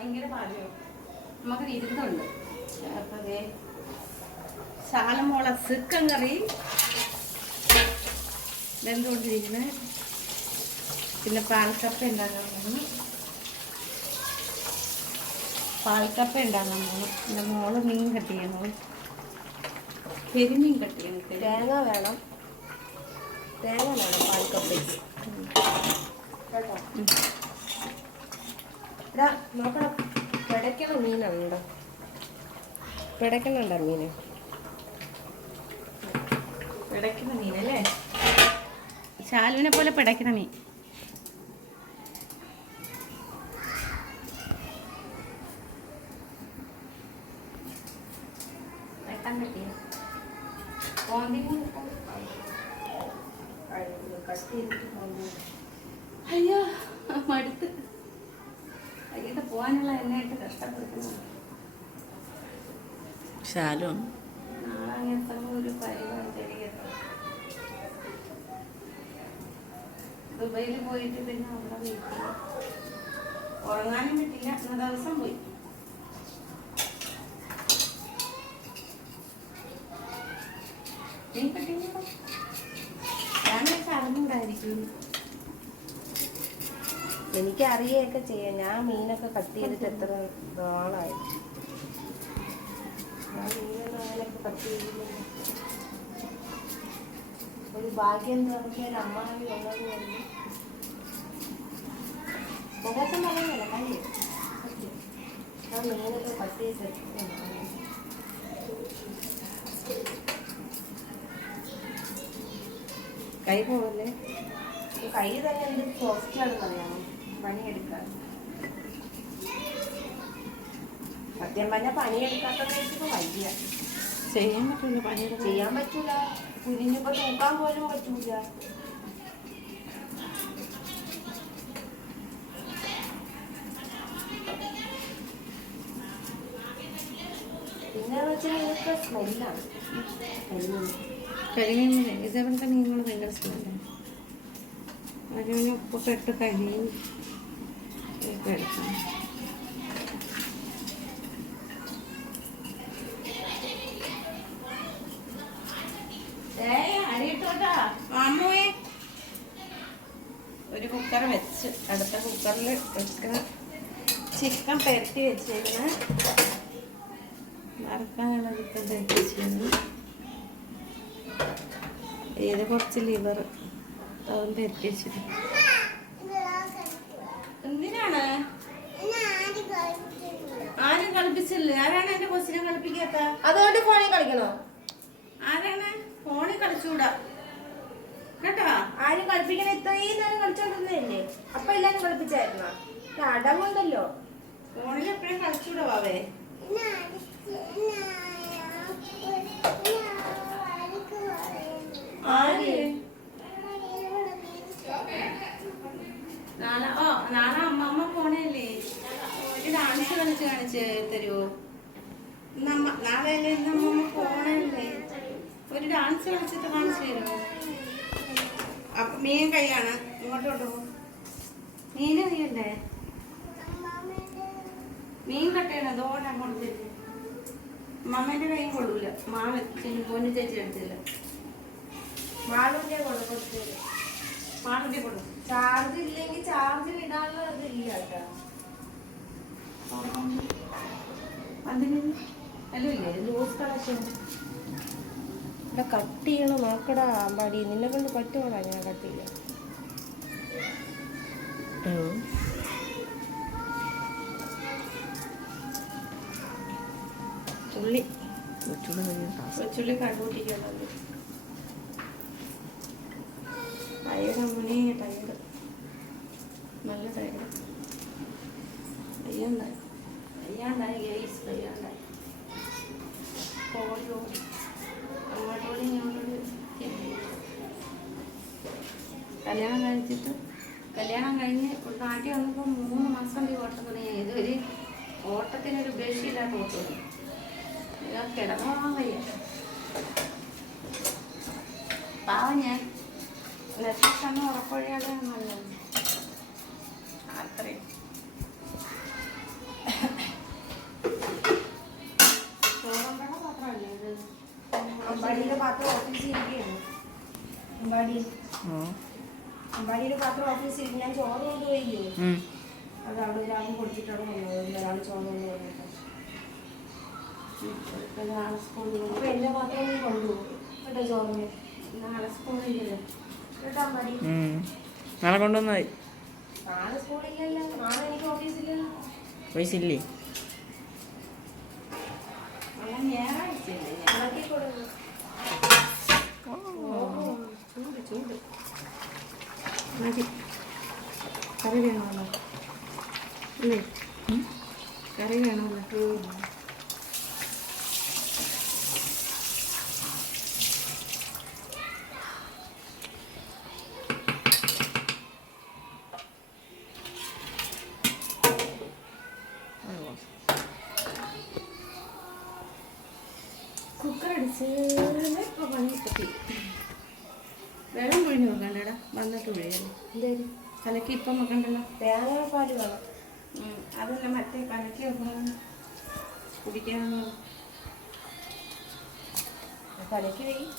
ഭയങ്കര പാചകം നമുക്ക് ഇരുന്നുണ്ട്. അപ്പം ശാലമോള ചിക്കൻ കറി വെന്തുകൊണ്ടിരിക്കുന്നത്. പിന്നെ പാൽക്കപ്പ ഉണ്ടാക്കാൻ പോകുന്നു. എൻ്റെ മോള് മീൻ കട്ട് ചെയ്യണോ, കരിമീൻ കട്ട് ചെയ്യണം. തേങ്ങ വേണം പാൽക്കപ്പയ്ക്ക് കേട്ടോ. നോക്കണം, പിടയ്ക്കണ മീനുണ്ടോ? പിടയ്ക്കണുണ്ടോ മീന്? പിടയ്ക്കുന്ന മീനല്ലേ, ശാലുവിനെ പോലെ പിടയ്ക്കുന്ന മീൻ. അയ്യോ മടുത്ത് വൈകിട്ട് പോകാനുള്ള എന്നെയായിട്ട് കഷ്ടപ്പെടുന്നു. ശാലു നാളെ അങ്ങനത്തെ ഒരു പരിപാടി തരികട്ടോ. ദുബൈയിൽ പോയിട്ട് പിന്നെ അവിടെ വീട്ടിൽ ഉറങ്ങാനും പറ്റില്ല. എന്ന ദിവസം പോയി. നീ കട്ടിങ്ങോ ഞാൻ അറിഞ്ഞൂടായിരിക്കും. എനിക്ക് അറിയൊക്കെ ചെയ്യാം. ഞാൻ മീനൊക്കെ കട്ട് ചെയ്തിട്ട് എത്ര നാളായി. ഞാൻ മീനൊന്നും അങ്ങനെയൊക്കെ കട്ട് ചെയ്തില്ല. ഒരു ഭാഗ്യം എന്ന് പറഞ്ഞാൽ അമ്മാവി ഉള്ളത് കൊണ്ട് മുഖത്തും പറയുന്നില്ല കാര്യം. ഞാൻ മീനൊക്കെ കട്ട് ചെയ്തിട്ട് കൈ പോകല്ലേ. കൈ തന്നെ എന്ത് സോഫ്റ്റാണെന്ന് അറിയാമോ പണിയെടുക്കാൻ. സത്യം പറഞ്ഞാൽ പണിയെടുക്കാത്തത് വെച്ചിട്ട് വയ്യ. ചെയ്യാൻ പറ്റില്ല, പണിയെടുക്കാൻ ചെയ്യാൻ പറ്റൂല. കുഞ്ഞിനിപ്പോ തൂക്കാൻ പോലും പറ്റൂല. പിന്നെ വെച്ചാൽ ഇതൊക്കെ സ്മെല്ലാണ്. കരിമീൻ ഇതെവിടുത്തെ മീനുകൾ ഭയങ്കര സ്മെല്ലാണ്. കരിമീൻ ഉപ്പൊക്കെ ഇട്ട് കരിയും ഒക്കെ എടുക്കണം. അമ്മേ ഒരു കുക്കർ വെച്ച് അടുത്ത കുക്കറിൽ വെക്കുന്ന ചിക്കൻ പെരട്ടി വെച്ചേക്കണ വറക്കാനുള്ള ചിക്കൻ പെരട്ടി വെച്ചിരുന്നു. ഏത് കുറച്ച് ലിവർ അതും പെരട്ടി വെച്ചിട്ട്. എന്തിനാണ് ആരും കളിപ്പിച്ചില്ല? ആരാണ് എന്റെ കൊച്ചിനെ കളിപ്പിക്കാത്ത? അതുകൊണ്ട് ഫോണിൽ കളിക്കണോ? ആരാണ് ഫോണിൽ കളിച്ചൂടാ കേട്ടോ. ആരും കളിപ്പിക്കണ ഇത്രയും നേരം കളിച്ചോണ്ടിരുന്നല്ലേ? അപ്പൊ എല്ലാരും കളിപ്പിച്ചായിരുന്നോ? അടങ്ങുണ്ടല്ലോ. ഫോണിൽ എപ്പോഴും കളിച്ചൂടാ വാവേ. നാളെ അമ്മമ്മ പോണല്ലേ, ഒരു ഡാൻസ് കാണിച്ച് തരുമോ? നാളെ അല്ലേ ഇന്ന് അമ്മമ്മ പോണല്ലേ, ഒരു ഡാൻസ് കളിച്ചിട്ട് കാണിച്ചു തരുമോ? മീൻ കൈയാണ് ഇങ്ങോട്ടോട്ട് പോകും. മീൻ കൈയല്ലേ, മീൻ കട്ടയാണ്. അതുകൊണ്ട് അങ്ങോട്ട് തരും. അമ്മമ്മേന്റെ കൈയും കൊള്ളൂല. മാവ് പൊന്നു ചേച്ചി എടുത്തില്ല. മാളുന്റെ കൊടുത്തു. മാളുന്റെ കൊടുക്കും. ചാർജ് ഇല്ലെങ്കിൽ ചാർജിൽ ഇടാനുള്ള ഇതില്ല കേട്ടോ. അതിന് അല്ലേ ലൂസ് കളക്ഷൻ ഇവിടെ കട്ട് ചെയ്യണം. നോക്കടാ പാടി, നിന്നെ കൊണ്ട് പറ്റുമോടാ? ഞാൻ കട്ട് ചെയ്യാം. ഉള്ളി കൊച്ചുള്ളി കടുകൂട്ടിക്കുള്ളത്. തൈര് മുനേ തൈര് നല്ല തൈര്. വയ്യാണ്ടായി ഗൈസ്, വയ്യാണ്ടായി. അങ്ങോട്ടോടി ഇങ്ങോട്ടോടി. കല്യാണം കഴിഞ്ഞ് നാട്ടിൽ വന്നപ്പോൾ 3 മാസം ഈ ഓട്ടം തുടങ്ങി. ഇതൊരു ഓട്ടത്തിനൊരു ഉപേക്ഷയില്ലാത്ത ഓട്ടം. കിടന്നുറങ്ങാൻ വയ്യ. പാവം ഞാൻ നെറ്റിൽ ഉറപ്പൊഴിയാതെ നല്ലത്. അത്രയും പാത്രം ഓഫീസിൽ ഇരിക്കുകയാണ്. അമ്പാടിയുടെ പാത്രം ഓഫീസിൽ ഇരിക്കും. ഞാൻ ചോറ് കൊണ്ടുപോയില്ലേ, അത് അവിടെ ഒരാൾ കൊടുത്തിട്ടാണ് കൊണ്ടുപോകുന്നത്. ഒരാൾ ചോറ് കൊണ്ടുപോകുന്നത്. നാളെ സ്കൂളിൽ അപ്പൊ എന്റെ പാത്രം നീ കൊണ്ടുപോകും കേട്ടോ. ചോറിന് നാളെ സ്കൂളില്ലല്ലോ കേട്ടോ അമ്പാടി. നാളെ കൊണ്ടുവന്നായി. നാളെ സ്കൂളില്ലല്ലോ. നാളെ എനിക്ക് ഓഫീസില്ലല്ലോ. പൈസ ഇല്ലേ? ഞായറാഴ്ചയല്ലേ? ഉണ്ടാക്കി കൊടുക്കും. ചൂട് ചൂട് മതി. കറി വേണമല്ലോ അല്ലേ? കറി വേണമല്ലോ. കുക്കർ അടിച്ച് ഇപ്പോൾ പണി കിട്ടി. വെള്ളം പിഴിഞ്ഞ് വെക്കണ്ടേടാ, വന്നിട്ട് പിഴിയല്ലേ. എന്തായാലും കലക്കി ഇപ്പം വെക്കണ്ടല്ലോ. തേങ്ങാപ്പാല് വേണം. അതല്ല, മറ്റേ കലക്കി വെക്കണം കുടിക്കാമെന്ന്. കലക്കി വയ്ക്കും.